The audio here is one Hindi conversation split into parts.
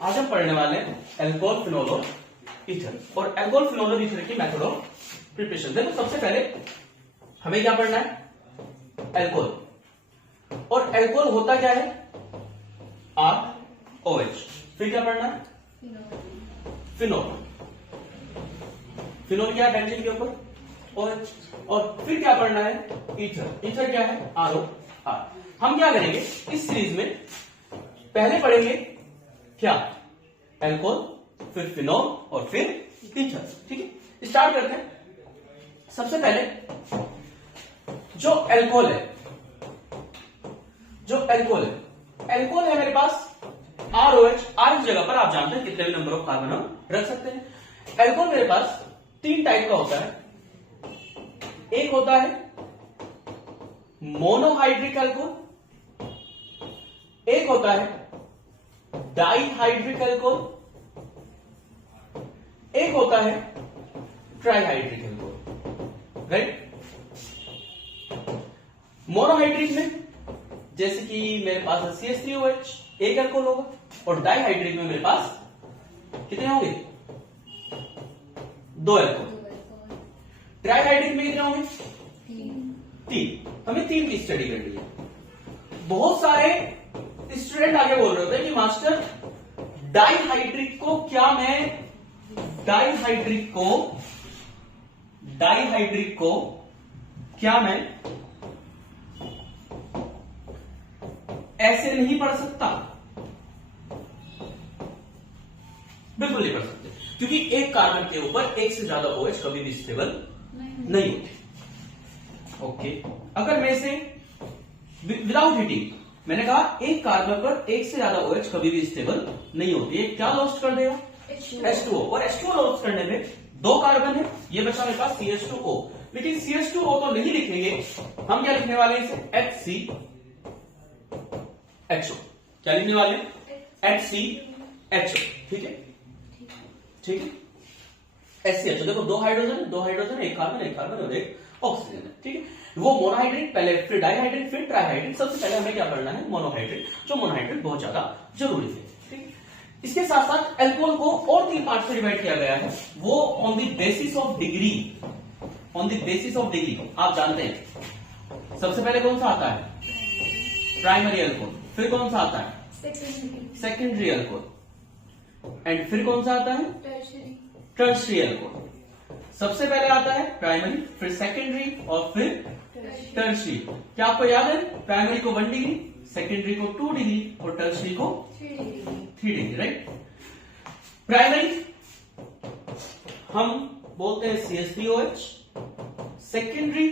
आज हम पढ़ने वाले हैं एल्कोहल, फिनोल और ईथर और एल्कोहल, फिनोल और ईथर की मेथड ऑफ प्रिपरेशन। देखो सबसे पहले हमें क्या पढ़ना है, एल्कोहल। और एल्कोहल होता क्या है, ROH। फिर क्या पढ़ना है, फिनोल। फिनोल क्या है, बेंजीन के ऊपर OH। और फिर क्या पढ़ना है, ईथर। ईथर क्या है, ROR। हम क्या करेंगे इस सीरीज में, पहले पढ़ेंगे क्या, एल्कोहल, फिर फिनोल और फिर ईथर। ठीक है, स्टार्ट करते हैं। सबसे पहले जो एल्कोहल है, एल्कोहल है मेरे पास ROH। R इस जगह पर आप जानते हैं कितने भी नंबर ऑफ कार्बन हम रख सकते हैं। एल्कोहल मेरे पास तीन टाइप का होता है। एक होता है मोनोहाइड्रिक एल्कोहल, एक होता है डाइहाइड्रिक एल्कोहल, एक होता है ट्राइहाइड्रिक एल्कोहल। राइट। मोनोहाइड्रिक में जैसे कि मेरे पास CH3OH एक एल्कोहल होगा, और डाइहाइड्रिक में मेरे पास कितने होंगे, दो एल्कोहल। ट्राइहाइड्रिक में कितने होंगे, तीन। हमें तीन की स्टडी करनी है। बहुत सारे स्टूडेंट आगे बोल रहे होते हैं कि मास्टर डाइहाइड्रिक को क्या मैं डाइहाइड्रिक को क्या मैं ऐसे नहीं पढ़ सकता। बिल्कुल नहीं पढ़ सकते, क्योंकि एक कार्बन के ऊपर एक से ज्यादा OH कभी भी स्टेबल नहीं होते। ओके, अगर मैं इसे विदाउट हीटिंग, मैंने कहा एक कार्बन पर एक से ज्यादा OH कभी भी स्टेबल नहीं होती है। क्या लॉस्ट कर देगा, H2O। और H2O लॉस्ट करने में दो कार्बन है, ये बचा मेरे पास CH2O। लेकिन CH2O तो नहीं लिखेंगे, हम क्या लिखने वाले हैं इसे, HCHO। क्या लिखने वाले हैं, HCHO। ठीक है, ठीक है, HCHO। देखो दो हाइड्रोजन, एक कार्बन और एक ऑक्सीजन है। ठीक है, वो मोनोहाइड्रिक पहले, फिर डाइहाइड्रिक, फिर ट्राइहाइड्रिक। सबसे पहले हमें क्या करना है, मोनोहाइड्रिक, जो मोनोहाइड्रिक बहुत ज्यादा जरूरी है। ठीक है, इसके साथ साथ एल्कोहल को और तीन पार्ट में डिवाइड किया गया है, वो on the basis of degree. आप जानते हैं सबसे पहले कौन सा आता है, प्राइमरी एल्कोहल। फिर कौन सा आता है, सेकेंडरी एल्कोहल। एंड फिर कौन सा आता है, टर्शियरी एल्कोहल। सबसे पहले आता है प्राइमरी, फिर सेकेंडरी और फिर टर्शियरी। क्या आपको याद है, प्राइमरी को 1 डिग्री, सेकेंडरी को 2 डिग्री और टर्शियरी को 3 डिग्री। राइट। प्राइमरी हम बोलते हैं CH3OH, secondary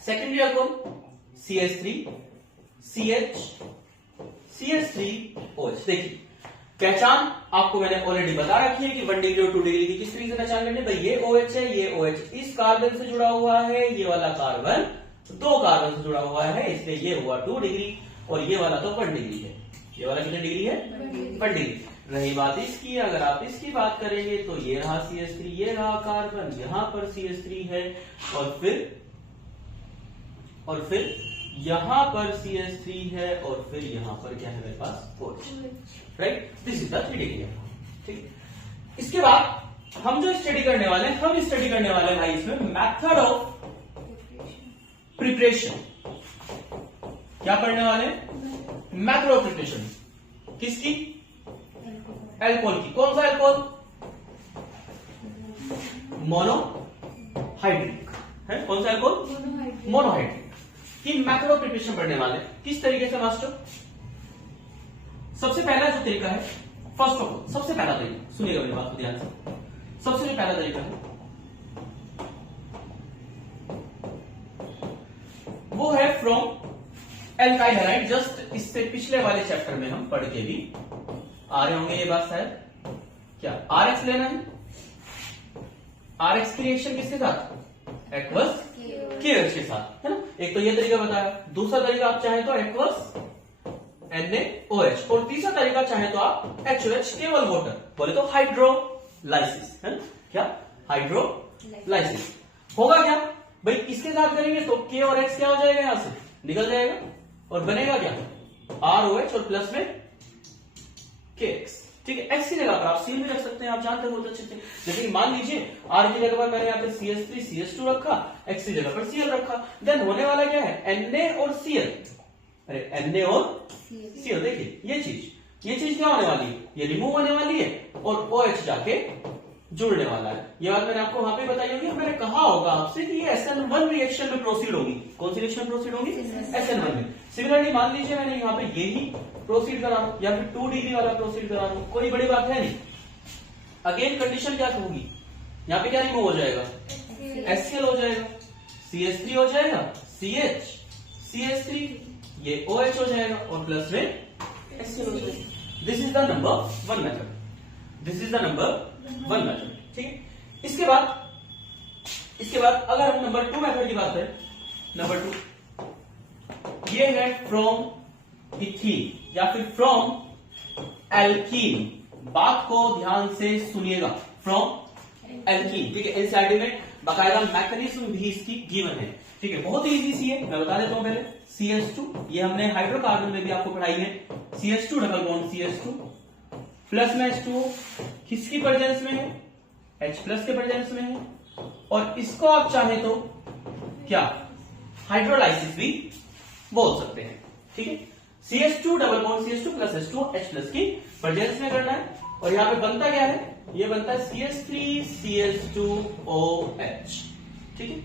secondary alcohol CH3OH। देखिए पहचान आपको मैंने ऑलरेडी बता रखी है कि 1 डिग्री और 2 डिग्री की किस तरीके से पहचान करनी है। भाई ये OH है, ये OH इस कार्बन से जुड़ा हुआ है, ये वाला कार्बन दो कार्बन से जुड़ा हुआ है, इसलिए ये हुआ 2 डिग्री, और ये वाला तो 1 डिग्री है। ये वाला कितने डिग्री है, 1 डिग्री। रही बात इसकी, अगर आप इसकी बात करेंगे तो ये रहा CH3, ये रहा कार्बन, यहां पर CH3 है, और फिर यहां पर CH3 है, और फिर यहां पर क्या है मेरे पास OH। Right, this is the 3 degree. ठीक, इसके बाद हम जो स्टडी करने वाले हैं, भाई इसमें मेथड ऑफ प्रिपरेशन। क्या पढ़ने वाले हैं, मेथड ऑफ प्रिपरेशन। किसकी, एल्कोहल की। कौन सा एल्कोहल, मोनोहाइड्रिक है। कौन सा एल्कोहल, मोनोहाइड्रिक की मेथड ऑफ प्रिपरेशन पढ़ने वाले। किस तरीके से मास्टर, सबसे पहला जो तरीका है, फर्स्ट ऑफ ऑल सबसे पहला तरीका, सुनिएगा मेरी बात को ध्यान से। सबसे जो पहला तरीका है वो है फ्रॉम एल्काइल हैलाइड। जस्ट इससे पिछले वाले चैप्टर में हम पढ़ के भी आ रहे होंगे ये बात शायद। क्या RX लेना है, RX की रिएक्शन किसके साथ, एक्वस KOH के साथ, है ना। एक तो ये तरीका बताया, दूसरा तरीका आप चाहे तो एक्वस NaOH, और तीसरा तरीका चाहे तो आप HOH केवल वाटर, बोले तो हाइड्रोलाइसिस, है ना। क्या, हाइड्रोलाइसिस होगा क्या भाई, इसके साथ करेंगे तो K और X क्या हो जाएगा, यहां से निकल जाएगा, और बनेगा क्या, ROH और प्लस में KX। ठीक है, X की जगह पर आप Cl भी रख सकते हैं, आप जानते हो बहुत अच्छे से। जैसे कि मान लीजिए R की जगह पर मैंने यहाँ पे CH3 CH2 रखा, X की जगह पर Cl रखा, देन होने वाला क्या है Na और Cl। अरे Na और Cl, देखिए ये चीज क्या होने वाली है, ये रिमूव होने वाली है और OH जाके जुड़ने वाला है। ये बात मैंने आपको वहां पे बताई होगी, मैंने कहा होगा आपसे कि ये SN1 रिएक्शन में प्रोसीड होगी। कौन सी रिएक्शन में प्रोसीड होगी, SN1 में। सिमिलरली मान लीजिए मैंने यहाँ पे यही प्रोसीड करा या फिर 2 डिग्री वाला प्रोसीड करा, कोई बड़ी बात है नहीं। अगेन कंडीशन क्या होगी, यहाँ पे क्या रिमूव हो जाएगा, HCl हो जाएगा, CH3 हो जाएगा, CH CH3, ये OH हो जाएगा और प्लस में HCl हो जाएगा। This is the number 1 method, this is the number 1 method. ठीक है, इसके बाद अगर हम नंबर 2 मेथड की बात करें, नंबर 2 ये है फ्रॉम इथीन या फिर फ्रॉम एल्कीन। बात को ध्यान से सुनिएगा, फ्रॉम एल्कीन। ठीक है, एनसीईआरटी में बाकायदा मैकेनिज्म भी इसकी गिवन है। ठीक है, बहुत इजी सी है, मैं बता देता हूं पहले। CH2, ये हमने हाइड्रोकार्बन में भी आपको पढ़ाई है। CH2 double bond CH2 plus में H2O, किसकी प्रेजेंस में है, H प्लस के प्रेजेंस में है, और इसको आप चाहे तो क्या हाइड्रोलाइसिस भी बोल सकते हैं। ठीक है, CH2 double bond CH2 plus H2O H plus की प्रेजेंस में करना है, और यहां पे बनता क्या है, ये बनता है CH3 CH2OH। ठीक है,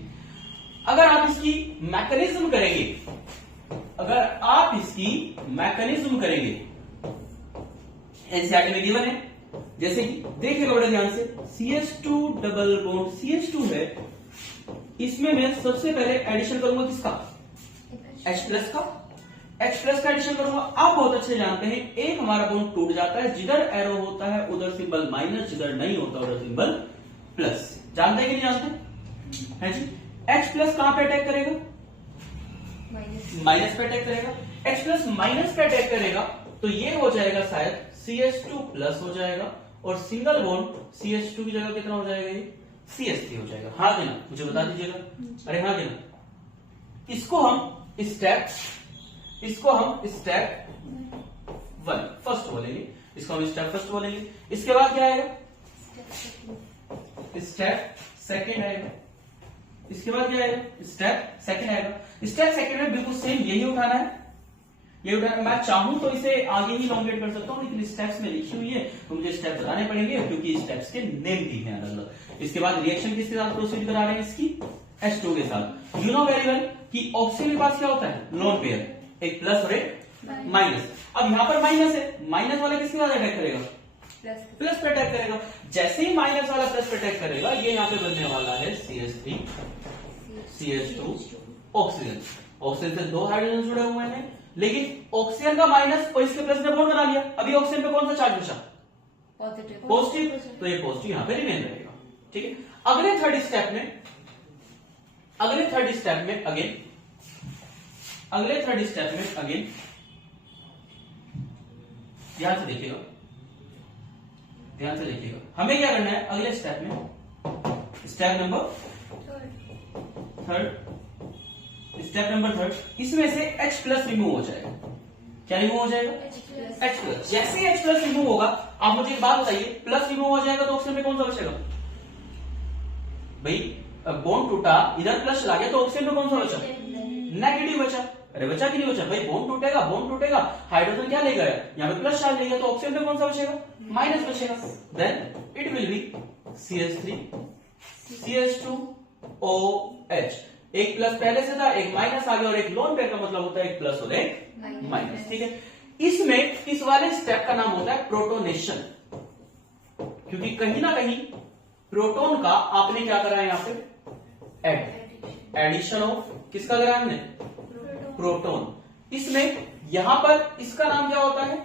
अगर आप इसकी मैकेनिज्म करेंगे, एनसीईआरटी में गिवन है। जैसे कि देखिएगा बड़े ध्यान से, CH2 डबल बॉन्ड CH2 है, इसमें मैं सबसे पहले एडिशन करूंगा किसका, H प्लस का, H प्लस का एडिशन करूंगा। आप बहुत अच्छे जानते हैं एक हमारा बॉन्ड टूट जाता है, जिधर एरो होता है उधर सिंबल माइनस, जिधर नहीं होता उधर सिंबल प्लस। जानते हैं कि नहीं जानते हैं जी। H प्लस कहां पे अटैक करेगा, माइनस पे अटैक करेगा। H प्लस माइनस पे अटैक करेगा तो ये हो जाएगा शायद CH2 प्लस हो जाएगा, और सिंगल बॉन्ड CH2 की जगह कितना हो जाएगा, ये CH3 हो जाएगा। हाँ कि ना, मुझे बता दीजिएगा। अरे हाँ कि ना। इसको हम स्टेप 1 फर्स्ट बोलेंगे, इसको हम स्टेप फर्स्ट बोलेंगे। इसके बाद क्या आएगा, स्टेप सेकेंड आएगा। इसके बाद क्या आएगा, स्टेप सेकेंड आएगा। स्टेप सेकेंड में बिल्कुल सेम यही उठाना है, मैं चाहूं तो इसे आगे ही लॉन्गेट कर सकता हूं, लेकिन स्टेप्स में लिखी हुई है तो मुझे स्टेप बताने पड़ेंगे, क्योंकि स्टेप्स के नेम भी हैं अलग अलग। इसके बाद रिएक्शन किसके साथ प्रोसीड करा रहे हैं, इसकी H2 के साथ। यू नो वेरी वेल कि ऑक्सीजन के पास क्या होता है, लोन पेयर, एक प्लस और एक माइनस। अब यहां पर माइनस है, माइनस वाला किसके साथ अटैक करेगा, प्लस पे अटैक करेगा। जैसे ही माइनस वाला प्लस पे अटैक करेगा, ये यहाँ पे बनने वाला है CH3 CH2 ऑक्सीजन। ऑक्सीजन से 2 हाइड्रोजन जुड़े हुए हैं, लेकिन ऑक्सीजन का माइनस और इसके प्लस ने बॉन्ड बना लिया। अभी ऑक्सीजन पे कौन सा चार्ज बचा, पॉजिटिव, तो ये पॉजिटिव यहां पे रिमेन रहेगा। ठीक है, अगले थर्ड स्टेप में अगेन ध्यान से देखिएगा, हमें क्या करना है अगले स्टेप में, स्टेप नंबर थर्ड, इसमें से H प्लस रिमूव हो जाएगा। क्या रिमूव हो जाएगा, H प्लस। जैसे H प्लस रिमूव होगा, आप मुझे एक बात बताइए, प्लस रिमूव हो जाएगा तो ऑक्सीजन में कौन सा बचेगा भाई, बॉन्ड टूटा, इधर प्लस चला गया तो ऑक्सीजन में कौन सा बचा, नेगेटिव बचा। अरे बचा कि नहीं बचा भाई, बॉन्ड टूटेगा, हाइड्रोजन क्या ले गया, यहाँ पे प्लस चार्ज ले गया, तो ऑक्सीजन में कौन सा बचेगा, माइनस बचेगा। Then it will be CH3 CH2OH। एक प्लस पहले से था, एक माइनस आ गया, और एक लोन पेयर का मतलब होता है एक प्लस और एक माइनस। ठीक है, इसमें इस वाले स्टेप का नाम होता है प्रोटोनेशन, क्योंकि कहीं ना कहीं प्रोटोन का आपने क्या करा है, यहां पे एडिशन ऑफ किसका करा हमने, प्रोटोन। इसमें यहां पर इसका नाम क्या होता है,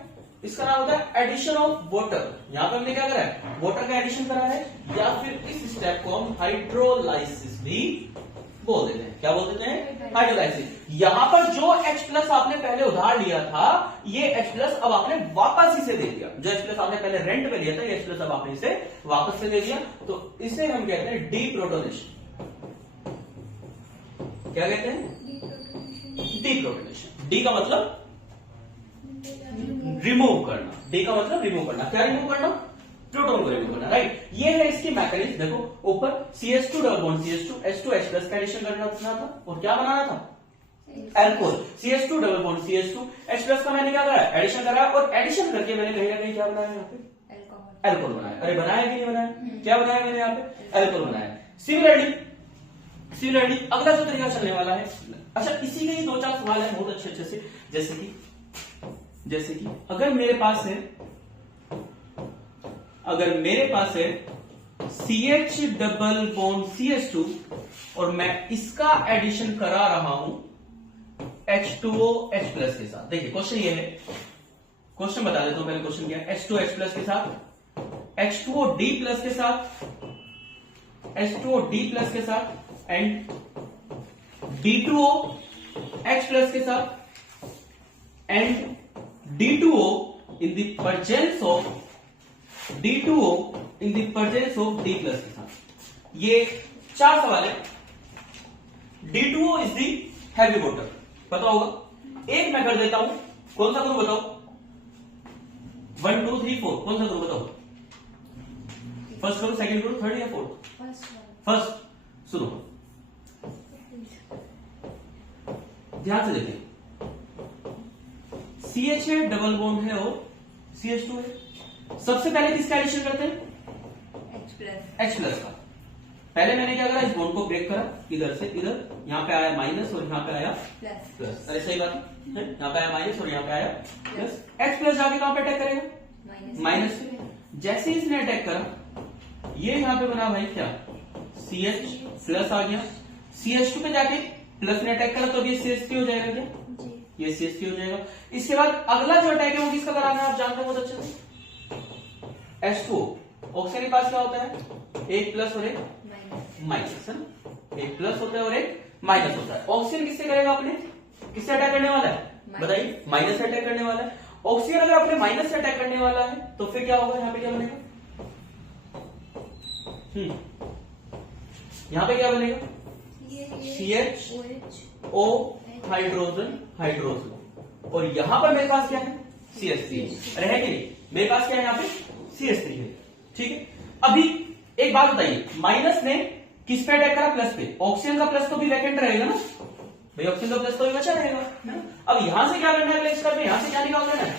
इसका नाम होता है एडिशन ऑफ वाटर। यहां पर हमने क्या करा है, वाटर का एडिशन करा है, या फिर इस स्टेप को हम हाइड्रोलाइसिस भी बोल देते हैं। क्या बोल देते हैं, हाइड्रोलाइसिस। यहां पर जो H प्लस आपने पहले उधार लिया था, ये H प्लस अब आपने वापस इसे दे दिया। जो H प्लस आपने पहले रेंट पे लिया था, ये H प्लस अब आपने इसे वापस से दे दिया, तो इसे हम कहते हैं डीप्रोटोनेशन। क्या कहते हैं, डीप्रोटोनेशन। डी का मतलब रिमूव करना, डी का मतलब रिमूव करना। क्या रिमूव करना? प्रोटॉन को रिमूव करना, राइट। ये है इसकी मैकेनिज्म। देखो ऊपर CH2 double bond CH2 H2H plus का एडिशन करना था और क्या बनाना था? Alcohol. CH2 double bond CH2 H plus का मैंने क्या करा? एडिशन करा, और एडिशन करके मैंने कहीं ना कहीं क्या बनाया यहाँ पे? एल्कोहल बनाया। अरे बनाया कि नहीं बनाया? क्या बनाया मैंने यहाँ पे? एल्कोहल बनाया। सिमिलरली अगला जो तरीका चलने वाला है, अच्छा इसी के ही दो चार सवाल है बहुत अच्छे से, जैसे कि अगर मेरे पास है CH डबल बॉन्ड CH2 और मैं इसका एडिशन करा रहा हूं H2O H प्लस के साथ। देखिए क्वेश्चन ये है, क्वेश्चन बता देता हूं पहले। क्वेश्चन क्या है? H2O H प्लस के साथ, H2O D प्लस के साथ, H2O D प्लस के साथ एंड D2O H प्लस के साथ and D2O in the presence of D2O in the presence of D plus के साथ। ये चार सवाल है। D2O is the heavy water, पता होगा। एक मैं कर देता हूं, कौन सा करूं बताओ? 1 2 3 4 कौन सा करूं बताओ? फर्स्ट करूं, सेकंड करूं, थर्ड या फोर्थ? फर्स्ट। सुनो ध्यान से देखिए, CH है, डबल बॉन्ड है और CH2 है। सबसे पहले किसका एडिशन करते हैं? H प्लस का। पहले मैंने क्या करा? इस बॉन्ड को ब्रेक करा, इधर से इधर, यहाँ पे आया माइनस और यहाँ पे आया प्लस। अरे सही बात है, यहाँ पे आया माइनस और यहाँ पे आया प्लस। H प्लस जाके कहां पे अटैक करेगा? माइनस पे। जैसे ही इसने अटैक करा, ये यहाँ पे बना भाई क्या? CH प्लस आ गया। CH2 पे जाके प्लस ने अटैक करा तो ये CH3 हो जाएगा क्या? ये CH3 हो जाएगा। इसके बाद अगला जो अटैक है वो किसका कराना है? आप जानते हो बहुत अच्छे से, H2O। ऑक्सीजन के पास क्या होता है? एक प्लस और एक माइनस, है ना? एक प्लस होता है और एक माइनस होता है। ऑक्सीजन किससे करेगा? अपने किससे अटैक करने वाला है? बताइए। माइनस से अटैक करने वाला है। ऑक्सीजन अगर अपने माइनस से अटैक करने वाला है तो फिर क्या होगा? यहाँ पे क्या बनेगा? यहाँ पे क्या बनेगा? CHO हाइड्रोजन और यहां पर मेरे पास क्या है? CH3। अरे है कि नहीं? मेरे पास क्या है यहाँ पे? CH3 है। ठीक है। अभी एक बात बताइए, माइनस ने किस पे अटैक करा? प्लस पे। ऑक्सीजन का प्लस तो भी वैकेंट रहेगा ना भाई, ऑक्सीजन का प्लस तो भी बचा रहेगा, है ना? अब यहां से क्या करना है अगले स्टेप में? यहां से क्या निकाल देना है?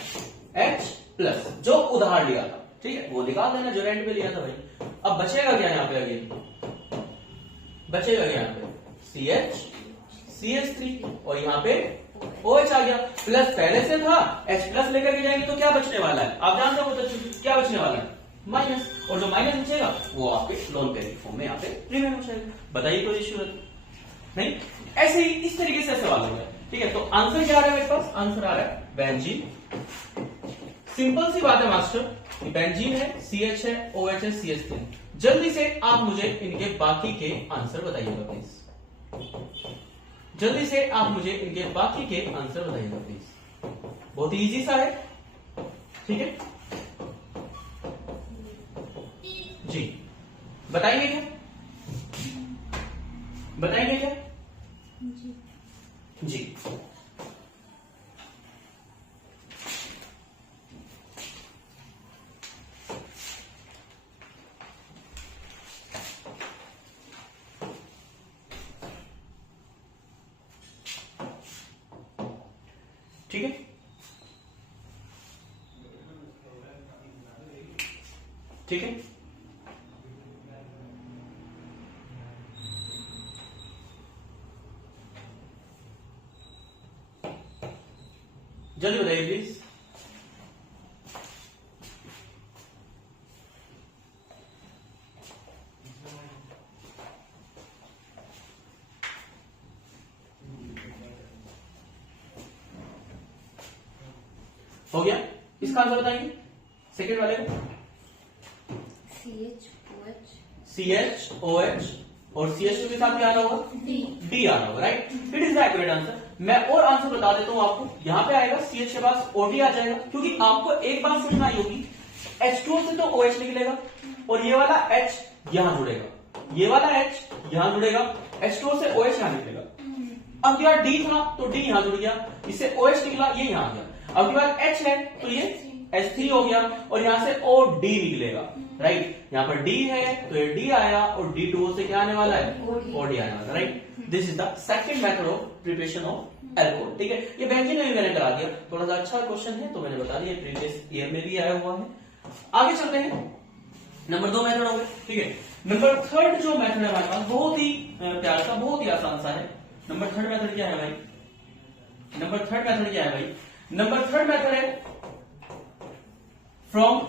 H प्लस, जो उधार लिया था, ठीक है, वो निकाल देना जो रेंट पे लिया था भाई। अब बचेगा क्या यहाँ पे? आगे बचेगा क्या यहाँ पे? CH CH3 और यहाँ पे OH आ गया। प्लस पहले से था, H प्लस लेकर के जाएंगे तो क्या बचने वाला है? आप जानते हो तो क्या बचने वाला है? माइनस। और जो माइनस बचेगा वो आपके लोन पेयर फॉर्म में यहाँ पे रिमेन हो जाएगा। बताइए कोई इश्यू नहीं? ऐसे ही इस तरीके से सवाल हो गया। ठीक है, तो आंसर क्या आ रहा है मेरे पास? आंसर आ रहा है बेंजीन। सिंपल सी बात है मास्टर, बेंजीन है, CH है, OH है, CH3। जल्दी से आप मुझे इनके बाकी के आंसर बताइएगा प्लीज। जल्दी से आप मुझे इनके बाकी के आंसर बताइएगा प्लीज। बहुत ही इजी सा है। ठीक है जी, बताएंगे क्या? बताएंगे क्या? जी ठीक है, ठीक है। जल्दी बताइए प्लीज। हो गया? इसका आंसर बताएंगे सेकेंड वाले को। CHOH और CH2 के साथ क्या आना होगा? D आना होगा, right? It is the accurate answer. मैं और आंसर बता देता हूं आपको। यहां पे आएगा CH के पास OD आ जाएगा, क्योंकि आपको एक बात समझना आई होगी, H2O से तो OH निकलेगा और ये वाला H यहां जुड़ेगा, ये वाला H यहां जुड़ेगा, H2O से OH यहां निकलेगा। अब की बार डी था तो डी यहां जुड़ गया, इससे OH निकला, ये यहां आ गया। अब की बार H है तो ये H3 हो गया और यहां से OD निकलेगा, राइट। यहां पर D है तो ये D आया और D2O से क्या आने वाला है, OD आने वाला, right. This is the second method of preparation of alcohol, ठीक है। ये बेंजीन में भी मैंने करा दिया, थोड़ा सा अच्छा क्वेश्चन है तो मैंने बता दिया, प्रीवियस ईयर में भी आया हुआ है। आगे चलते हैं, नंबर 2 मेथड हो गए, ठीक है। नंबर 3 जो मेथड है हमारे पास बहुत ही प्यारा सा, बहुत ही आसान सा है। नंबर 3 मेथड क्या है भाई, नंबर 3 मेथड क्या है भाई, नंबर 3 मेथड है from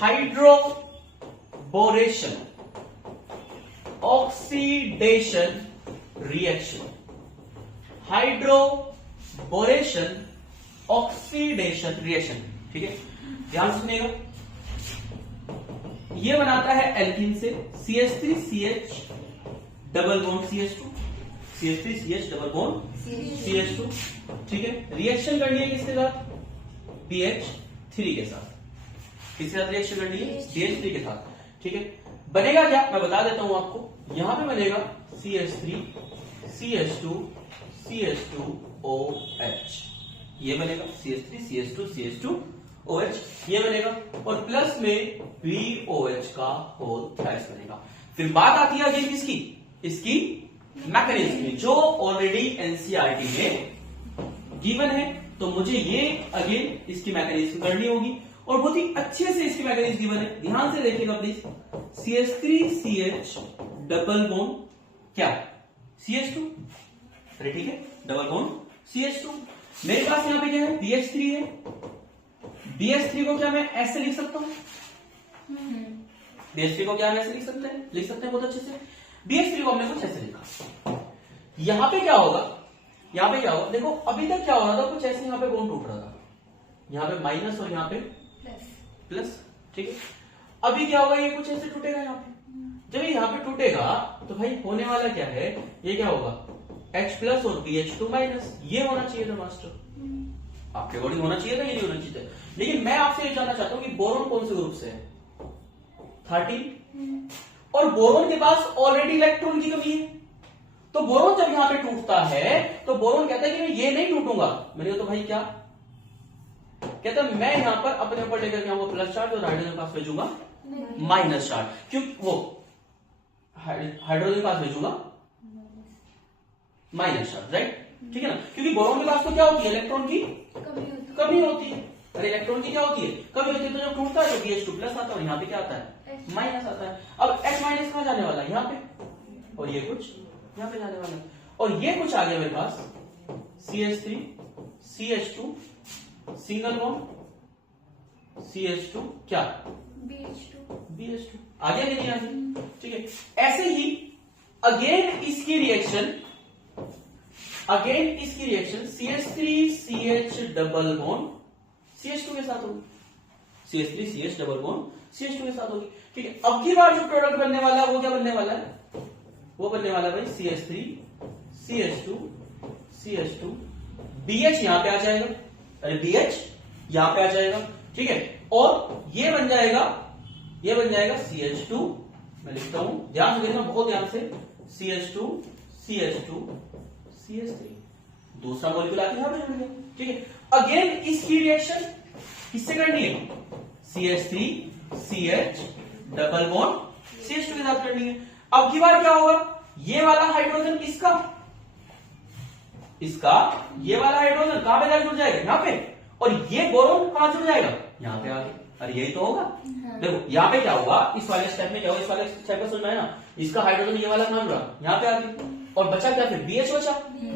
hydroboration oxidation reaction, hydroboration oxidation reaction, ठीक है। ध्यान सुनिएगा, ये बनाता है एल्कीन से CH3CH double bond CH2, CH3CH double bond CH2, ठीक है। रिएक्शन करनी है किसके साथ, BH3 के साथ, किसके साथ रिएक्शन करनी है, BH3 के साथ, ठीक है। बनेगा क्या, मैं बता देता हूं आपको, यहां पे बनेगा CH3CH2CH2OH, ये बनेगा CH3CH2CH2OH, ये बनेगा और प्लस में BOH का होल थ्राइस बनेगा। फिर बात आती है अगेन किसकी, इसकी मैकेनिज्म की, जो ऑलरेडी एनसीईआरटी में गिवन है, तो मुझे ये अगेन इसकी मैकेनिज्म करनी होगी और बहुत ही अच्छे से इसकी मैकेनिज्म गिवन है, ध्यान से देखिएगा प्लीज। CH3CH डबल बॉन्ड क्या, CH2, अरे ठीक है, डबल बॉन्ड CH2। मेरे पास यहां पे क्या है, BH3 है, BH3 को क्या मैं ऐसे लिख सकता हूं, BH3 को क्या हम ऐसे लिख सकते हैं बहुत अच्छे से। BH3 को हमने कुछ ऐसे लिखा, यहां पे क्या होगा, यहां पे क्या होगा, देखो अभी तक क्या हो रहा था, कुछ ऐसे यहां पे बॉन्ड टूट रहा था, यहां पे माइनस और यहां पे प्लस, ठीक है। अभी क्या होगा, ये कुछ ऐसे टूटेगा यहां पे, जब ये यहां पे टूटेगा तो भाई होने वाला क्या है, ये क्या होगा H प्लस और BH2 माइनस, ये होना चाहिए था मास्टर, आपके अकॉर्डिंग होना चाहिए था, ये नहीं होना चाहिए था। लेकिन मैं आपसे ये जानना चाहता हूं कि बोरोन कौन से ग्रुप से है, 13, और बोरोन के पास ऑलरेडी इलेक्ट्रॉन की कमी है, तो बोरोन जब यहां पे टूटता है तो बोरोन कहता है कि मैं ये नहीं टूटूंगा, मैंने कहा तो भाई क्या कहता है, मैं यहां पर अपने ऊपर लेकर के आऊंगा प्लस चार्ज और हाइड्रोजन के पास भेजूंगा माइनस चार्ज, क्यों, वो हाइड्रोजन के पास भेजूंगा माइनस चार्ज, राइट, ठीक है ना, क्योंकि बोरोन के पास तो क्या होती है, इलेक्ट्रॉन की कमी होती है, अरे इलेक्ट्रॉन की क्या होती है, कमी होती है, तो जब टूटता है तो BH2 प्लस आता है और यहाँ पे क्या आता है, माइनस आता है। अब H माइनस कहां जाने वाला है, यहाँ पे, और ये कुछ यहाँ पे जाने वाला है, और ये कुछ आ गया मेरे पास CH3 CH2 single bond CH2 क्या, BH2 आ गया नहीं आ गया, ठीक है। ऐसे ही अगेन इसकी reaction CH3CH double bond CH2 के साथ होगी, CH3CH डबल बॉन्ड CH2 के साथ होगी, ठीक है। अब की बार जो प्रोडक्ट बनने वाला है वो क्या बनने वाला है, वो बनने वाला है भाई CH3CH2 BH यहां पे आ जाएगा, अरे BH यहां पे आ जाएगा, ठीक है, और ये बन जाएगा CH2, मैं लिखता हूं, ध्यान से देखना बहुत ध्यान से, CH2 CH3, दूसरा मॉलिक्यूल आके यहां पे जुड़ गया, ठीक है। अगेन इसकी रिएक्शन किससे करनी है, CH3CH डबल बॉन्ड CH2 के साथ करनी है। अब की बार क्या होगा, ये वाला हाइड्रोजन इसका ये वाला हाइड्रोजन कहां पे जुड़ जाएगा, यहां पे, और ये बोरोन कहां जुड़ जाएगा, यहां पे आगे, अरे यही तो होगा, देखो यहाँ पे क्या होगा, इस वाले स्टेप में क्या होगा, इस वाले स्टेप को समझ में आया ना, इसका हाइड्रोजन ये वाला कहां जुड़ा, यहाँ पे आगे, और बचा क्या, फिर BH बचा,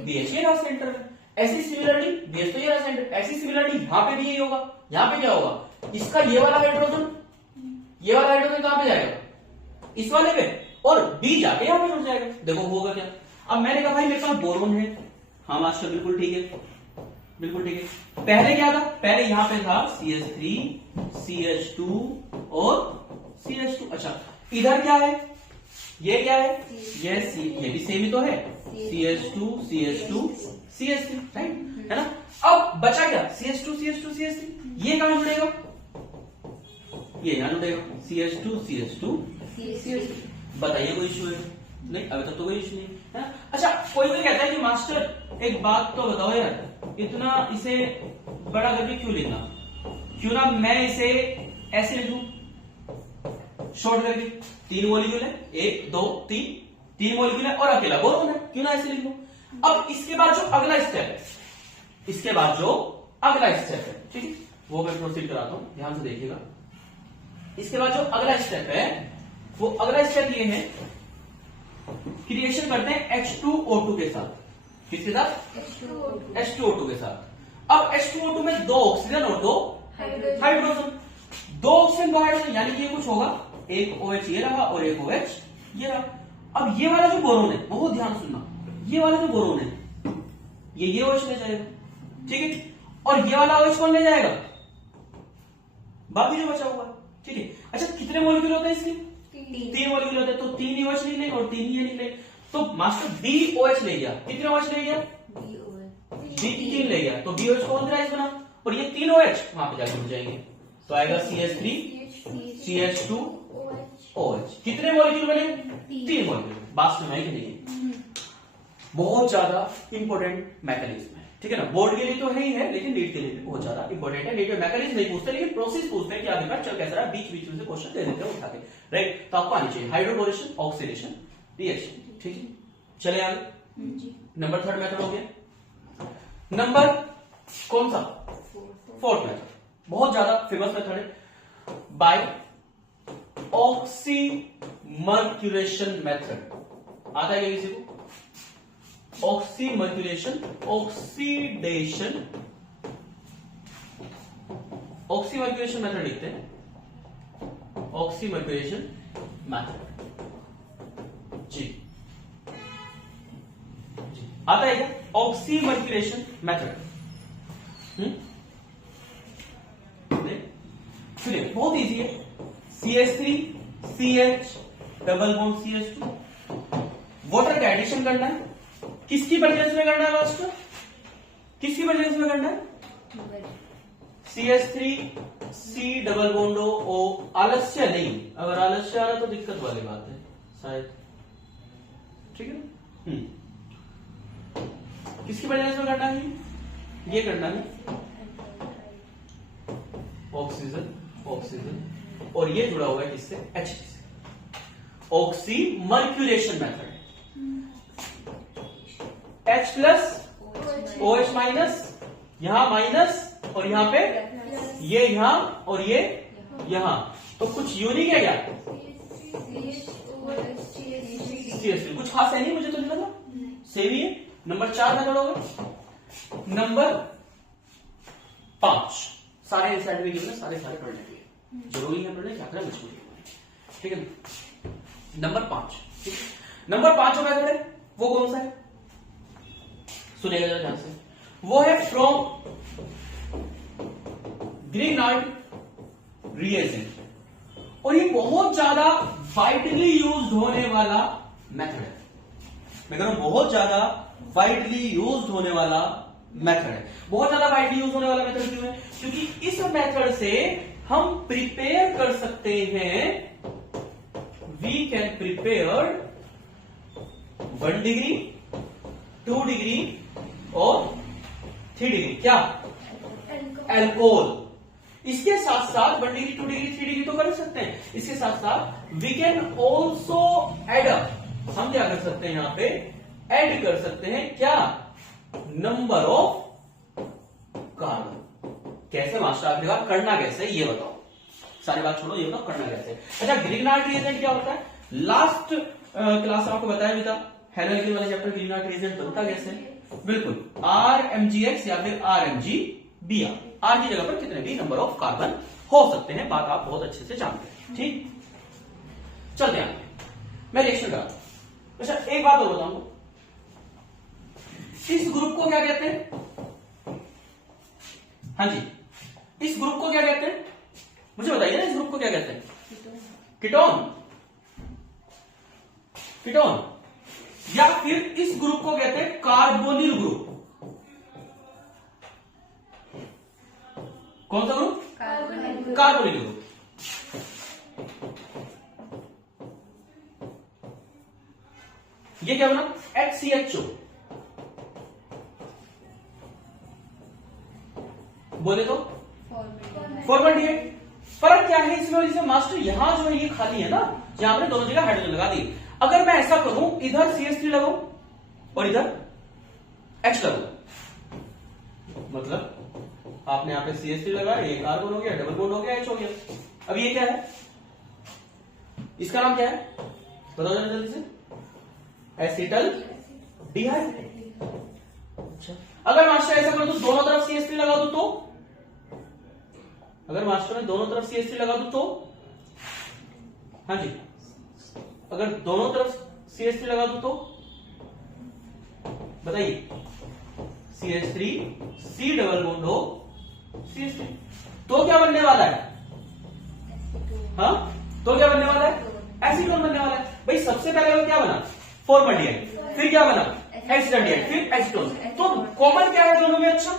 BH ये रहा सेंटर में, ऐसी सिमिलरिटी BH तो ये रहा सेंटर, ऐसी सिमिलरिटी यहाँ पे भी यही होगा, यहाँ पे क्या होगा, इसका ये वाला हाइड्रोजन कहां पे जाएगा, इस वाले पे, और B जाके यहाँ पे जुड़ जाएगा, देखो होगा क्या। अब मैंने कहा भाई मेरे पास बोरोन है, हाँ मास्टर बिल्कुल ठीक है, पहले क्या था, पहले यहां पे था CH3 CH2 और CH2, अच्छा इधर क्या है, ये क्या है, ये भी सेम ही तो है, CH2 CH3, राइट, है ना। अब बचा क्या, CH3, ये कहां जुड़ेगा, ये यहां जुड़ेगा, CH2 बताइए कोई इश्यू है, नहीं अभी तक तो कोई इश्यू नहीं। अच्छा, कोई कहता है कि मास्टर एक बात तो बताओ यार, इतना इसे बड़ा करके क्यों लिखना, क्यों ना मैं इसे ऐसे लिख दूं शॉर्ट करके। 3 मॉलिक्यूल है, 1 2 3 मॉलिक्यूल है और अकेला बोरोन है, क्यों ना ऐसे लिख दूं। अब इसके बाद जो अगला स्टेप है, इसके बाद जो अगला स्टेप है, ठीक है, वो मैं प्रोसीड कराता हूं, ध्यान से देखिएगा। इसके बाद जो अगला स्टेप है, वो अगला स्टेप ये है, क्रिएशन करते हैं H2O2 के साथ। किसके साथ? H2O2 के साथ। अब H2O2 में 2 ऑक्सीजन और 2 हाइड्रोजन, 2 ऑक्सीजन 2 हाइड्रोजन, यानी कि ये कुछ होगा, एक OH ये रहा और एक OH ये रहा। अब ये वाला जो बोरोन है, बहुत ध्यान सुनना, ये वाला जो बोरोन है ये OH ले जाएगा, ठीक है, और ये वाला OH कौन ले जाएगा? बाकी जो बचा हुआ है, ठीक है। अच्छा, कितने मॉलिक्यूल होते हैं इसके? 3 मॉलिक्यूल होते हैं, तो 3 ही OH निकले और 3 ही ये निकले। तो मास्टर BOH ले गया, कितने OH ले गया? B 3 ले गया, तो BOH कौन सा राइस बना, और ये 3 OH वहां पे जाके मिल जाएंगे, तो आएगा CH3 CH2 OH। कितने मॉलिक्यूल बने? 3 मॉलिक्यूल। बात सुना है कि नहीं? बहुत ज्यादा इंपॉर्टेंट मैकेनिज्म है, ठीक है ना। बोर्ड के लिए तो है ही है, लेकिन नीट के लिए भी बहुत ज्यादा इंपॉर्टेंट है। नीट में मैकेनिज्म नहीं पूछते, लेकिन प्रोसेस पूछते हैं कि आगे का चल कैसा रहा, बीच बीच में से क्वेश्चन दे देते हैं उठा के, राइट। तो आपको आनी चाहिए हाइड्रोबोरेशन, ऑक्सीडेशन, रिएक्शन, ठीक है। चले आगे, नंबर 3 मेथड हो गया। नंबर कौन सा? 4th मेथड, बहुत ज्यादा फेमस मेथड है, बाय ऑक्सीमर्क्यूरेशन मेथड। आता है क्या किसी को? ऑक्सीमर्क्यूरेशन, ऑक्सीडेशन, ऑक्सीमर्क्यूरेशन मेथड लिखते हैं, ऑक्सीमर्क्यूरेशन मेथड, जी आता है क्या? Oxymercuration method. सुनिए, बहुत इजी है, CH3 CH double bond CH2, water का एडिशन करना है। किसकी प्रेजेंस में करना है मास्टर? किसकी प्रेजेंस में करना है? CH3 C double bond O। आलस्य नहीं, अगर आलस्य आ रहा तो दिक्कत वाली बात है शायद, ठीक है ना। किसकी प्रेजेंस में करना है? ये करना है ऑक्सीजन ऑक्सीजन, और ये जुड़ा हुआ है किससे? H से। Oxymercuration method, H plus OH minus, यहां माइनस और यहां पे ये, यहां और ये यहां, तो कुछ यूनिक है क्या? कुछ खास है नहीं, मुझे तो नहीं लगा, सेम ही है। नंबर 4 मेथड हो गया। नंबर 5, सारे इस साइड में गिवन है, सारे पढ़ने के लिए जरूरी है, पढ़ने क्या करें मजबूरी है, ठीक है। नंबर 5, ठीक है। नंबर 5 जो मेथड है वो कौन सा है? सुनेगा जरा ध्यान से, वो है फ्रॉम ग्रीनार्ड रिएजेंट, और ये बहुत ज्यादा वाइडली यूज्ड होने वाला मेथड है। मैं कह रहा हूं बहुत ज्यादा वाइडली यूज्ड होने वाला मेथड है। बहुत ज्यादा वाइडली यूज होने वाला मेथड क्यों है? क्योंकि इस मेथड से हम प्रिपेयर कर सकते हैं, we can prepare 1 degree 2 degree और 3 डिग्री, क्या? एल्कोहल। इसके साथ साथ 1 डिग्री 2 डिग्री 3 डिग्री तो कर सकते हैं, इसके साथ साथ we can also add up, हम क्या कर सकते हैं यहां पे? ऐड कर सकते हैं क्या? Number of carbon. कैसे मास्टर? आपने कहा करना कैसे, ये बताओ, सारी बात छोड़ो, ये बताओ करना कैसे। अच्छा, ग्रीनार्ड रिएजेंट क्या होता है? लास्ट क्लास में आपको बताया भी था, हेलोजन वाले चैप्टर ग्रीनार्ड रिएजेंट बनता कैसे? बिल्कुल, RMgX या फिर RMgBr, R की जगह पर कितने भी नंबर ऑफ कार्बन हो सकते हैं, बात आप बहुत अच्छे से जानते हैं, ठीक। चलते हैं, मैं रिएक्शन करा। अच्छा, एक बात और बताऊंगा, इस ग्रुप को क्या कहते हैं? हाँ जी, इस ग्रुप को क्या कहते हैं? मुझे बताइए ना, इस ग्रुप को क्या कहते हैं? कीटोन, कीटोन, या फिर इस ग्रुप को कहते हैं कार्बोनिल ग्रुप। कौन सा ग्रुप? Carbonyl group. ये क्या बना? HCHO, बोले तो फॉर्मल्डिहाइड। फर्क क्या है इसमें और इसमें मास्टर? यहां जो है ये खाली है ना, यहां पर दोनों जगह हाइड्रोजन लगा दी। अगर मैं ऐसा करूं, इधर CH3 लगाऊं और इधर H लगाऊं, मतलब आपने यहां पे CH3 लगाया, ये कार्बन हो गया, डबल बॉन्ड हो गया, H हो गया। अब ये क्या है, इसका नाम क्या है बताओ जरा जल्दी से। एसिटल डिहाइड। अच्छा, अगर मास्टर ऐसा करो तो दोनों तरफ CH3 लगा दो तो, अगर मास्टर ने दोनों तरफ CH3 लगा दो तो, हाँ जी, अगर दोनों तरफ CH3 लगा दो तो बताइए, CH3 C डबल बॉन्ड हो CH3, तो क्या बनने वाला है? हाँ, तो क्या बनने वाला है? एसीटोन बनने वाला है। भाई सबसे पहले क्या बना? फॉर्मल्डिहाइड, फिर क्या बना? एसिटल्डिहाइड, फिर एसीटोन। तो कॉमन क्या है दोनों में? अच्छा,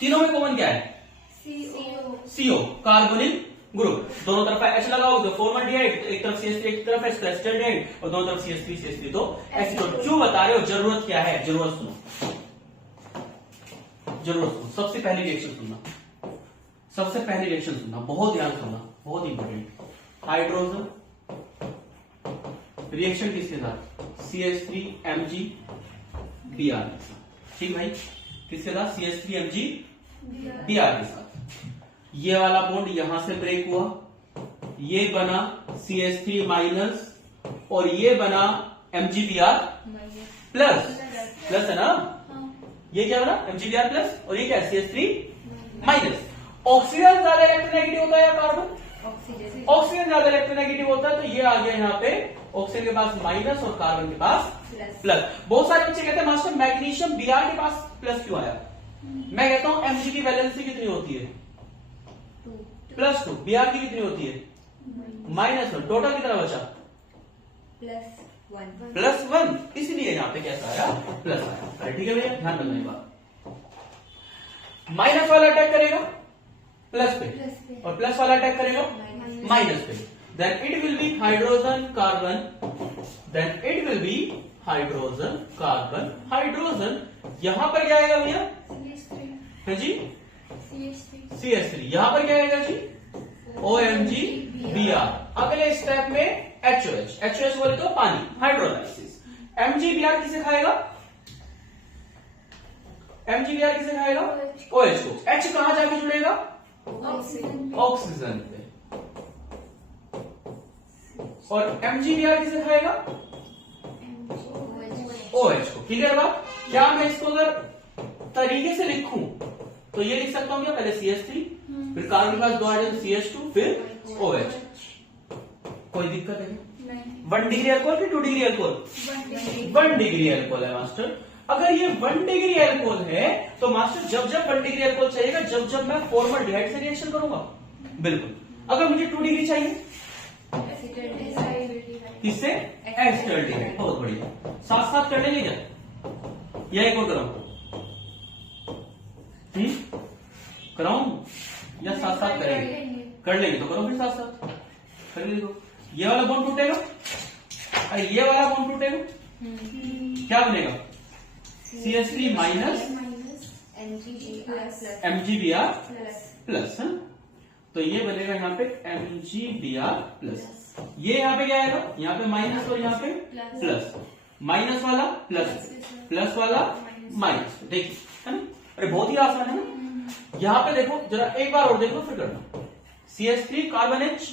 तीनों में कॉमन क्या है? CO, carbonyl group. दोनों तरफ H लगाओ तो फॉर्मल्डिहाइड, एक तरफ CH3 एक तरफ H, तो एसिटल्डिहाइड, और दोनों तरफ CH3 तो एसीटोन। क्यों बता रहे हो? जरूरत क्या है? जरूरत सुनो, जरूरत सुनो। सबसे पहली रिएक्शन सुनना, सबसे पहली रिएक्शन सुनना, बहुत ध्यान सुनना, बहुत इंपॉर्टेंट। हाइड्रोजन रिएक्शन किसके साथ? CH3MgBr के साथ। ठीक भाई, किसके साथ? CH3MgBr के साथ। ये वाला बॉन्ड यहां से ब्रेक हुआ, ये बना CH3 माइनस, और ये बना MgBr प्लस, प्लस है ना? ये क्या बना? MgBr प्लस, और ये क्या? CH3 minus. ऑक्सीजन ज्यादा इलेक्ट्रोनेगेटिव होता है या कार्बन? ऑक्सीजन ज्यादा इलेक्ट्रोनेगेटिव होता है, तो ये आ गया यहाँ पे ऑक्सीजन के पास माइनस और कार्बन के पास प्लस। बहुत सारे बच्चे कहते हैं मास्टर मैग्नीशियम Br के पास प्लस क्यों आया? मैं कहता हूं Mg की वैलेंसी कितनी होती है? +2। Br की कितनी होती है? -1। टोटल कितना बचा? +1। इसलिए यहाँ पे कैसा आया? प्लस आया। अरे ठीक है भैया, ध्यान रखना ये बात। माइनस वाला अटैक करेगा प्लस पे, और प्लस वाला अटैक करेगा माइनस पे, then it will be hydrogen carbon, then it will be hydrogen carbon hydrogen. यहां पर क्या आएगा भैया? है जी CH3। यहां पर क्या आएगा जी? OMgBr। अगले स्टेप में HOH, HOH बोले तो पानी, हाइड्रोलाइसिस। MgBr किसे खाएगा? MgBr किसे खाएगा? OH को। H कहां जाके जुड़ेगा? ऑक्सीजन पे। और MgBr किसे खाएगा? OH को। क्लियर बात? क्या मैं इसको अगर तरीके से लिखूं तो ये लिख सकता हूं क्या? पहले CH3, फिर कार्बन के पास 2 हाइड्रोजन CH2, फिर OH। कोई दिक्कत है? 1 डिग्री अल्कोहल कि 2 डिग्री अल्कोहल? 1 डिग्री अल्कोहल है मास्टर। अगर ये 1 डिग्री अल्कोहल है तो मास्टर जब जब 1 डिग्री अल्कोहल चाहिएगा, जब जब मैं फॉर्मल्डिहाइड से रिएक्शन करूंगा? बिल्कुल। अगर मुझे 2 डिग्री चाहिए किससे? एसिटल्डिहाइड। बहुत बढ़िया, साथ साथ कर लेंगे क्या? या एक और कराऊं? कराऊं या साथ साथ करेंगे? कर लेंगे तो करो, फिर साथ साथ कर लीजिए। ये वाला बॉन्ड टूटेगा, अरे ये वाला बॉन्ड टूटेगा, क्या बनेगा? CH3 minus MgBr plus. तो ये बनेगा यहाँ पे MgBr प्लस। ये यहाँ पे क्या आएगा? यहाँ पे माइनस और यहाँ पे प्लस, माइनस वाला प्लस, प्लस वाला माइनस। देखिए है ना? अरे बहुत ही आसान है ना? यहाँ पे देखो जरा, एक बार और देखो फिर करना। CH3 कार्बन H,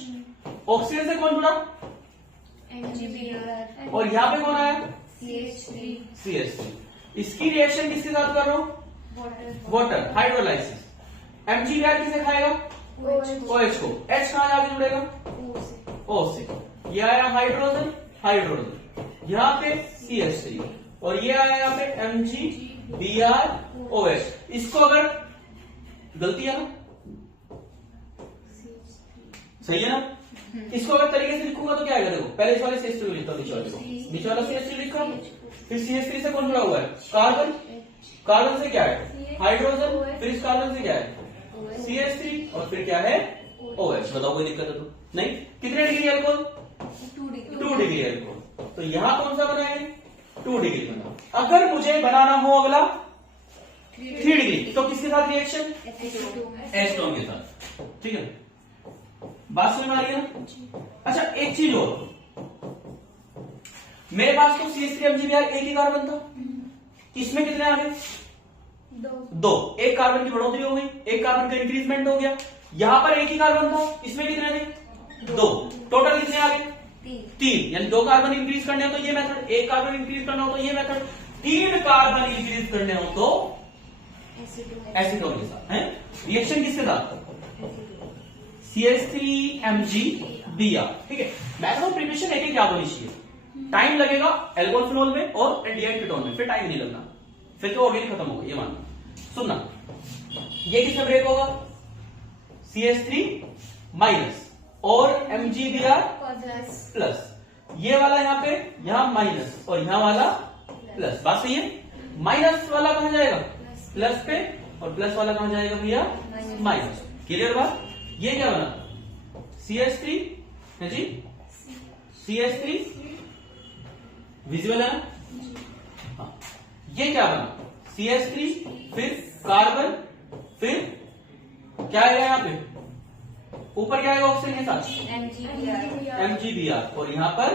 ऑक्सीजन से कौन जुड़ा? और यहाँ पे कौन आया? CH3। इसकी रिएक्शन किसके साथ कर रहा हूं? Water, hydrolysis. MgBr किसे खाएगा? OH को। H कहां जाके जुड़ेगा? O से। ये आया हाइड्रोजन, हाइड्रोजन, यहाँ पे CH3, और ये आया यहाँ पे MgBr OH। इसको अगर गलती है ना, सही है ना? इसको अगर तरीके से लिखूंगा तो क्या आएगा? देखो पहले इस वाले CH3 लिखता हूं, नीचे वाला CH3 लिखा, फिर CH3 से कौन जुड़ा हुआ है? कार्बन, कार्बन से क्या है? हाइड्रोजन, फिर इस कार्बन से क्या है? CH3, और फिर क्या है? OH। बताओ कोई दिक्कत है तो? नहीं। कितने डिग्री अल्कोहल? 2 degree alcohol. तो यहां कौन सा बनाएंगे? 2 डिग्री बना। अगर मुझे बनाना हो अगला 3 डिग्री, तो किसके साथ रिएक्शन? एसीटोन के साथ। ठीक है, बात समझ में आ रही है ना? अच्छा एक चीज और, मेरे पास तो CH3MgBr एक ही कार्बन था, इसमें कितने आ गए? 2। एक कार्बन की बढ़ोतरी हो गई, एक कार्बन का इंक्रीजमेंट हो गया। यहां पर एक ही कार्बन था, इसमें कितने थे? 2। टोटल कितने आ गए? 3। यानी 2 कार्बन इंक्रीज करने हो तो ये मेथड, 1 कार्बन इंक्रीज करना हो तो ये मेथड, 3 कार्बन इंक्रीज करने हो तो एसीटोन के साथ है। रिएक्शन किसके साथ? CH3MgBr। ठीक है, मैक्सिमम प्रिपरेशन एक याद होनी चाहिए। टाइम लगेगा एल्कोहल फिनोल में और एल्डिहाइड कीटोन में, फिर टाइम नहीं लगना, फिर तो ऑर्गेनिक खत्म होगा, ये मानना। सुनना, ये किससे ब्रेक होगा? CH3 माइनस और MgBr प्लस। ये वाला यहां पे, यहां माइनस और यहां वाला प्लस। बात सही है? माइनस वाला कहां जाएगा? प्लस पे, और प्लस वाला कहां जाएगा भैया? माइनस। क्लियर बात? ये क्या बना? CH3 है जी, CH3 विजुअल है ना? हाँ। ये क्या बना? CH3 फिर कार्बन, फिर क्या आएगा यहाँ पे? ऊपर क्या आएगा ऑक्सीजन के साथ? MgBr और यहाँ पर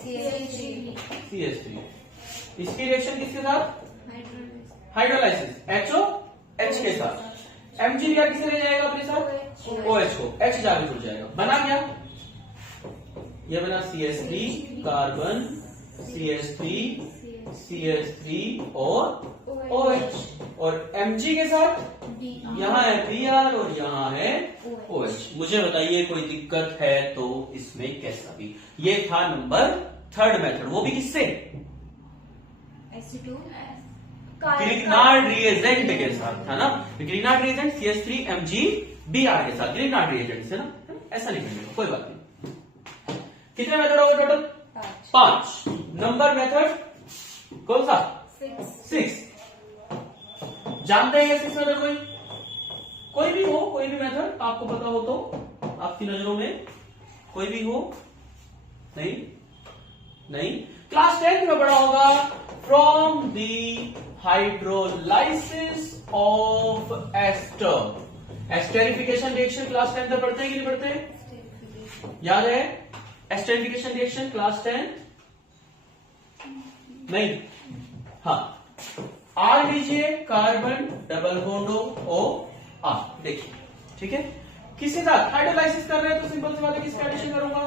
CH3। इसकी रिएक्शन किसके साथ? हाइड्रोलाइसिस, HOH के साथ। MgBr किसे ले जाएगा अपने साथ? OH को, H जाके जुड़ जाएगा। बना क्या? ये बना CH3 कार्बन, CH3 CH3 और OH, और Mg के साथ यहाँ है Br और यहाँ है OH। मुझे बताइए कोई दिक्कत है तो इसमें कैसा भी। ये था नंबर 3 मेथड, वो भी किससे? ग्रिग्नार्ड रिएजेंट के साथ, है ना? ग्रिग्नार्ड रिएजेंट CH3MgBr के साथ, ग्रिग्नार्ड रिएजेंट से ना, ऐसा नहीं करेंगे, कोई बात नहीं। कितने मेथड हो गए टोटल? 5। नंबर मेथड कौन सा? 6। जानते हैं 6 मेथड? कोई भी हो, कोई भी मेथड आपको पता हो तो, आपकी नजरों में कोई भी हो? नहीं। क्लास 10 में पढ़ा होगा from the hydrolysis of ester. Esterification reaction class 10 में पढ़ते हैं कि नहीं पढ़ते? याद है एस्टेरिफिकेशन रिएक्शन क्लास 10? नहीं। हाँ, आर लीजिए, carbon double bond O R, देखिए। ठीक है, किसके साथ हाइड्रोलाइसिस कर रहे हैं तो सिंपल सी बात है, किसका एडिशन करूंगा?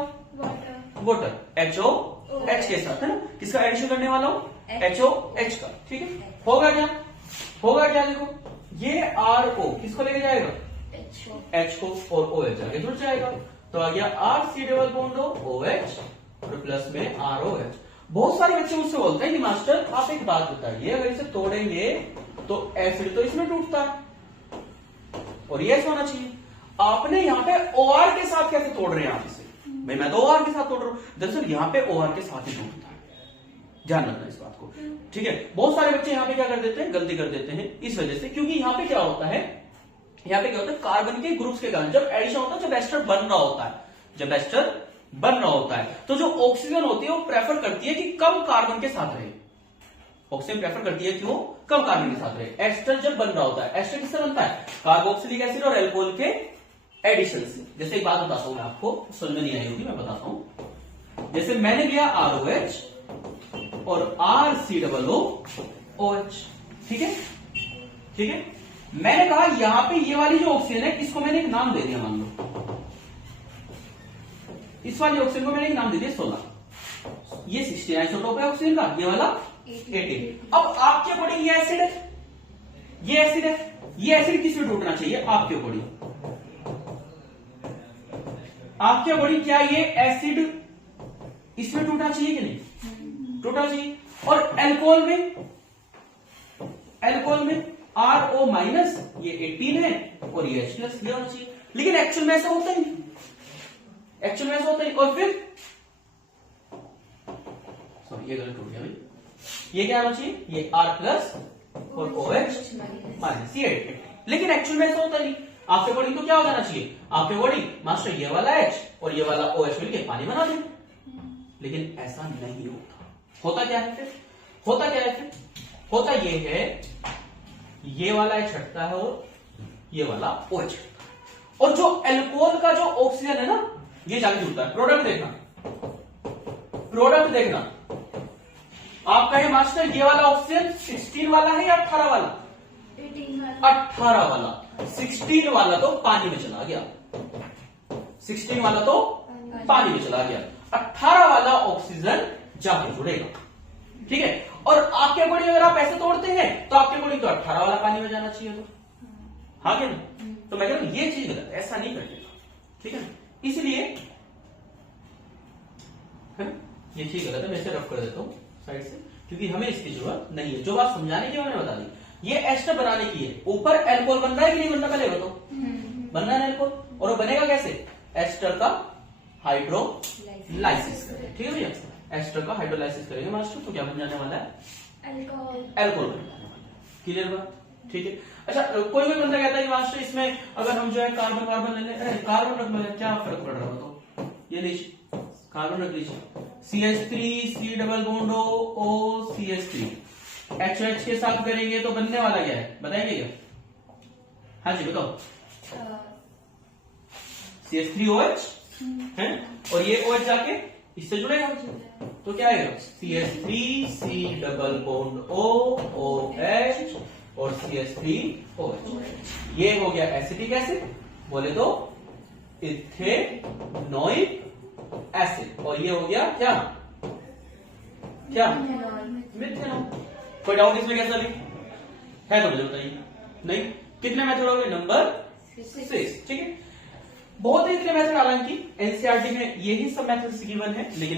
वाटर, HOH के साथ, है ना? किसका एडिशन करने वाला हूं? HOH का। ठीक है, होगा क्या? देखो, ये RO किसको लेके जाएगा? H को, और OH आगे जुड़ जाएगा, तो आ गया RC डबल बॉन्ड OH और प्लस में ROH। बहुत सारे बच्चे मुझसे बोलते हैं कि मास्टर आप एक बात बताइए, अगर इसे तोड़ेंगे तो एसिड तो इसमें टूटता है और ये ऐसा होना चाहिए, आपने यहाँ पे OR के साथ कैसे तोड़ रहे हैं आप इसे? भाई मैं तो OR के साथ तोड़ रहा हूं, दरअसल यहाँ पे OR के साथ ही टूटता है, ध्यान रखना इस बात को। ठीक है, बहुत सारे बच्चे यहाँ पे क्या कर देते हैं? गलती कर देते हैं इस वजह से, क्योंकि यहाँ पे क्या होता है, कार्बन के ग्रुप्स के कारण जब एडिशन होता है, जब एस्टर बन रहा होता है, तो जो ऑक्सीजन होती है वो प्रेफर करती है कि कम कार्बन के साथ रहे। ऑक्सीजन प्रेफर करती है कि वो कम कार्बन के साथ रहे। एस्टर जब बन रहा होता है, एस्टर किससे बनता है? कार्बोक्सिलिक एसिड और एल्कोहल के एडिशन से। जैसे एक बात बताता हूं मैं आपको, समझ में नहीं आई होगी, मैं बताता हूं। जैसे मैंने लिया ROH और RCOOH, ठीक है, मैंने कहा यहां पे ये वाली जो ऑक्सीजन है इसको मैंने एक नाम दे दिया, मान लो इस वाली ऑक्सीजन को मैंने एक नाम दे दिया 16। ये 16 आइसोटोप है ऑक्सीजन का, ये वाला 18। अब आपके अकॉर्डिंग ये एसिड है, ये एसिड किसमें टूटना चाहिए आपके अकॉर्डिंग? क्या ये एसिड इसमें टूटना चाहिए कि नहीं? टूटना चाहिए। और एल्कोहल में RO माइनस, ये 18 है और ये H प्लस, ये होना चाहिए। लेकिन एक्चुअल में ऐसा होता ही नहीं, और फिर सॉरी ये गलत हो गया भाई, ये क्या होना चाहिए? ये R प्लस और OH माइनस, ये 18। लेकिन एक्चुअल में ऐसा होता नहीं। आपके अकॉर्डिंग तो क्या हो जाना चाहिए? आपके अकॉर्डिंग मास्टर ये वाला H और ये वाला OH मिलके पानी बना दें, लेकिन ऐसा नहीं होता। होता क्या है फिर? होता क्या है फिर? होता ये है, ये वाला H हटता है और ये वाला OH, और जो एल्कोहल का जो ऑक्सीजन है ना, ये जाके जुड़ता है। प्रोडक्ट देखना, प्रोडक्ट देखना, आप कहे मास्टर ये वाला ऑक्सीजन 16 वाला है या 18 वाला? 18 वाला। 16 वाला तो पानी में चला गया, 16 वाला तो पानी में चला गया, 18 वाला ऑक्सीजन जाके जुड़ेगा। ठीक है, और आपके अकॉर्डिंग अगर आप ऐसे तोड़ते हैं तो आपके अकॉर्डिंग तो 18 वाला पानी में जाना चाहिए। तो हाँ क्या नहीं? तो मैं कह रहा हूं ये चीज गलत है, ऐसा नहीं करते। ठीक है, इसलिए ये चीज गलत है। मैं इसे रफ कर देता हूं साइड से, क्योंकि हमें इसकी जरूरत नहीं है। जो बात समझाने की मैंने बता दी, ये एस्टर बनाने की है। ऊपर एल्कोहल बन रहा है कि नहीं बनना? पहले बताओ। बनना है एल्कोहल, और वो बनेगा कैसे? एस्टर का हाइड्रोलाइसिस करेंगे। ठीक है भैया, एस्टर का हाइड्रोलाइसिस करेंगे मास्टर, तो क्या बन जाने वाला है? एल्कोहल बन जाने वाला है। क्लियर बात? ठीक है। अच्छा, कोई बंदा कहता है कि मास्टर इसमें अगर हम जो है कार्बन कार्बन ले लें, अरे कार्बन रख लो, क्या फर्क पड़ रहा है? तो ये लीजिए, कार्बन रख लीजिए, CH3 C double bond O CH3 HH के साथ करेंगे तो बनने वाला क्या है, बताएंगे क्या? हाँ जी बताओ। CH3OH है, और ये OH जाके इससे जुड़ेगा, तो क्या आएगा? CH3 C double bond OH और CH3OH। ये हो गया एसिटिक एसिड, बोले तो इथेनोइक एसिड, और ये हो गया क्या? क्या? मिथेनॉल। कोई डाउट इसमें? कैसा भी है तो मुझे बताइए। नहीं? कितने मेथड हो गए? नंबर 6। ठीक है, बहुत ही इतने मेथड, हालांकि एनसीईआरटी में यही सब मेथड्स गिवन है, लेकिन